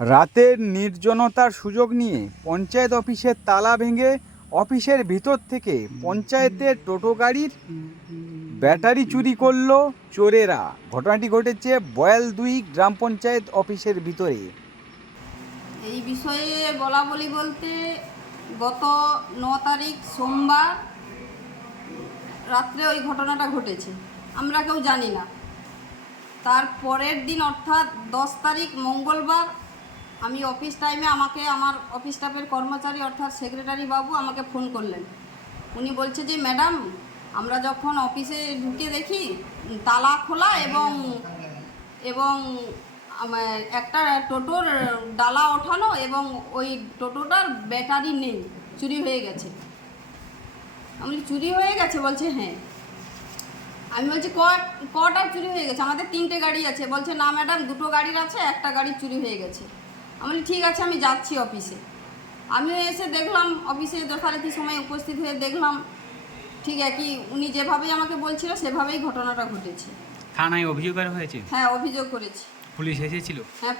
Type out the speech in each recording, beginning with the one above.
রাতের নির্জনতার সুযোগ নিয়ে পঞ্চায়েত অফিসের তালা ভেঙে অফিসের ভিতর থেকে পঞ্চায়েতের টোটো গাড়ির ব্যাটারি চুরি করল চোরেরা। ঘটনাটি ঘটেছে বয়াল দুই গ্রাম পঞ্চায়েত অফিসের ভিতরে। এই বিষয়ে বলা বলি বলতে গত ন তারিখ সোমবার রাত্রে ওই ঘটনাটা ঘটেছে। আমরা কেউ জানি না। তার পরের দিন অর্থাৎ দশ তারিখ মঙ্গলবার আমি অফিস টাইমে আমাকে আমার অফিস স্টাফের কর্মচারী অর্থাৎ সেক্রেটারি বাবু আমাকে ফোন করলেন। উনি বলছে যে ম্যাডাম আমরা যখন অফিসে ঢুকে দেখি, তালা খোলা এবং এবং একটা টোটোর ডালা ওঠানো এবং ওই টোটোটার ব্যাটারি নেই, চুরি হয়ে গেছে। আমি চুরি হয়ে গেছে? বলছে হ্যাঁ। আমি বলছি কটা চুরি হয়ে গেছে? আমাদের তিনটে গাড়ি আছে। বলছে, না ম্যাডাম দুটো গাড়ির আছে, একটা গাড়ি চুরি হয়ে গেছে। আমি বলি ঠিক আছে আমি যাচ্ছি অফিসে। আমিও এসে দেখলাম অফিসে যথারীতি সময় উপস্থিত হয়ে দেখলাম ঠিক একই উনি যেভাবেই আমাকে বলছিল সেভাবেই ঘটনাটা ঘটেছে। থানায় অভিযোগ করা হয়েছে? হ্যাঁ অভিযোগ করেছি। পুলিশ এসেছিল? হ্যাঁ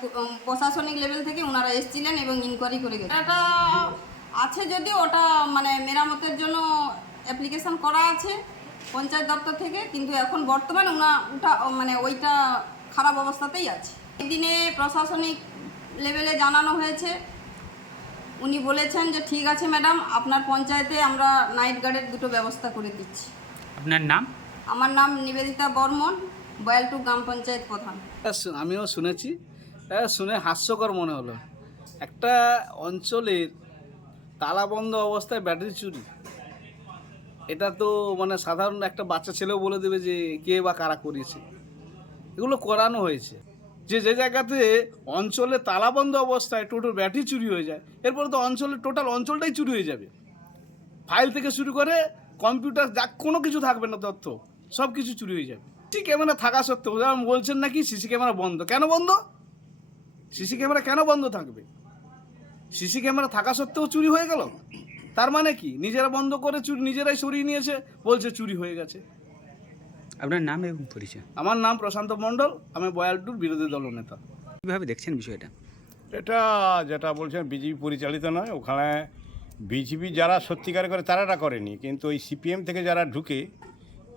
প্রশাসনিক লেভেল থেকে ওনারা এসেছিলেন এবং ইনকোয়ারি করে গেছেন এটা আছে যদি ওটা মানে মেরামতের জন্য অ্যাপ্লিকেশন করা আছে পঞ্চায়েত দপ্তর থেকে কিন্তু এখন বর্তমানে ওনা ওটা মানে ওইটা খারাপ অবস্থাতেই আছে। এই দিনে প্রশাসনিক লেভেলে জানানো হয়েছে। উনি বলেছেন যে ঠিক আছে ম্যাডাম আপনার পঞ্চায়েতে আমরা নাইট গার্ডের দুটো ব্যবস্থা করে দিচ্ছি। আপনার নাম? আমার নাম নিবেদিতা বর্মন বয়ালটু গ্রাম পঞ্চায়েত প্রধান। আমিও শুনেছি। শুনে হাস্যকর মনে হলো। একটা অঞ্চলের তালাবন্ধ অবস্থায় ব্যাটারি চুরি। এটা তো মানে সাধারণ একটা বাচ্চা ছেলেও বলে দেবে যে কে বা কারা করিয়েছে এগুলো করানো হয়েছে। যে যে জায়গাতে অঞ্চলে তালাবন্ধ অবস্থায় টোটোর ব্যাটারি চুরি হয়ে যায়, এরপরে তো অঞ্চলের টোটাল অঞ্চলটাই চুরি হয়ে যাবে। ফাইল থেকে শুরু করে কম্পিউটার যা কোনো কিছু থাকবে না তথ্য, সব কিছু চুরি হয়ে যাবে। সিসি ক্যামেরা থাকা সত্ত্বেও যেমন বলছেন নাকি, সিসি ক্যামেরা বন্ধ। কেন বন্ধ? সিসি ক্যামেরা কেন বন্ধ থাকবে? সিসি ক্যামেরা থাকা সত্ত্বেও চুরি হয়ে গেল? তার মানে কি? নিজেরা বন্ধ করে চুরি, নিজেরাই সরিয়ে নিয়েছে, বলছে চুরি হয়ে গেছে। আপনার নাম এবং পরিচয়? আমার নাম প্রশান্ত মণ্ডল আমি বয়ালটুর বিরোধী দলনেতা কীভাবে দেখছেন বিষয়টা? এটা যেটা বলছেন বিজেপি পরিচালিত নয় ওখানে বিজেপি যারা সত্যিকার করে তারা এটা করেনি কিন্তু ওই সিপিএম থেকে যারা ঢুকে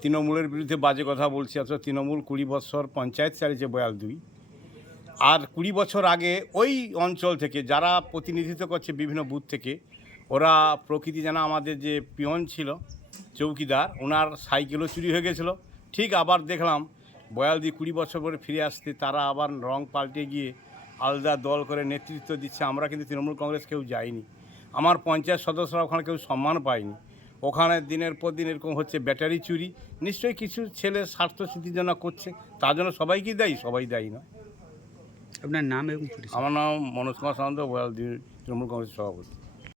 তৃণমূলের বিরুদ্ধে বাজে কথা বলছে অথচ তৃণমূল কুড়ি বছর পঞ্চায়েত চালিয়েছে বয়াল দুই। আর কুড়ি বছর আগে ওই অঞ্চল থেকে যারা প্রতিনিধিত্ব করছে বিভিন্ন বুথ থেকে ওরা প্রকৃতি যেন আমাদের যে পিয়ন ছিল চৌকিদার ওনার সাইকেলও চুরি হয়ে গেছিল ঠিক আবার দেখলাম বয়াল বয়ালদি কুড়ি বছর পরে ফিরে আসতে তারা আবার রং পাল্টে গিয়ে আলাদা দল করে নেতৃত্ব দিচ্ছে। আমরা কিন্তু তৃণমূল কংগ্রেস কেউ যাইনি। আমার পঞ্চায়েত সদস্যরা ওখানে কেউ সম্মান পায়নি। ওখানে দিনের পর দিন এরকম হচ্ছে ব্যাটারি চুরি। নিশ্চয়ই কিছু ছেলে স্বার্থসিদ্ধির জন্য করছে। তার জন্য সবাই কি দায়ী সবাই দেয় না। আপনার নাম এবং আমার নাম মনোজ কুমার সামন্ত বয়ালদি তৃণমূল কংগ্রেস সভাপতি।